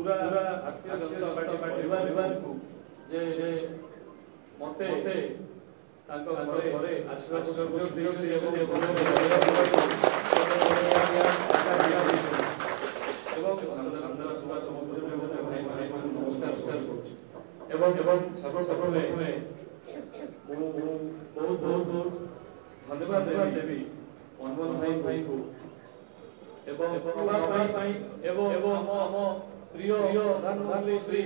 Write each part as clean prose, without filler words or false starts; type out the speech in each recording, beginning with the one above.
पूरा भारतीय जनता पार्टी परिवार को जे मते तांको घरे आशीर्वाद सुजोग देइछथि एवं सर्वप्रथमे बहुत धन्यवाद देवी मनमोहन भाई को एवं प्रिय प्रधानमंत्री श्री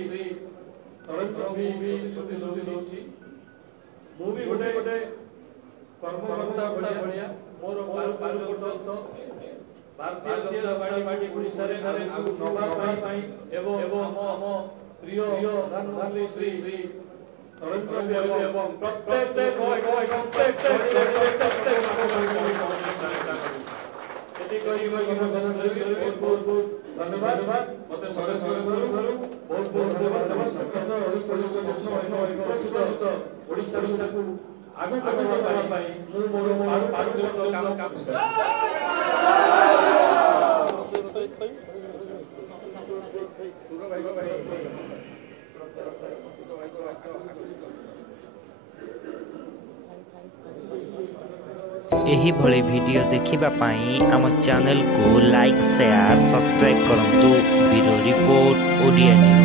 नरेंद्र मोदी सुधी होची मु भी गोटे कर्मकर्ता बढ़िया मोर भारतीय जनता पार्टी ओडिशा रे नवा एवं प्रिय प्रधानमंत्री श्री नरेंद्र मोदी एवं प्रत्येक धन्यवाद मत बहुत धन्यवाद ओडिशा को आगे एही भली वीडियो देखिबा पाई आम चैनल को लाइक शेयर सब्सक्राइब करंतु ब्यूरो रिपोर्ट ओडिया न्यूज।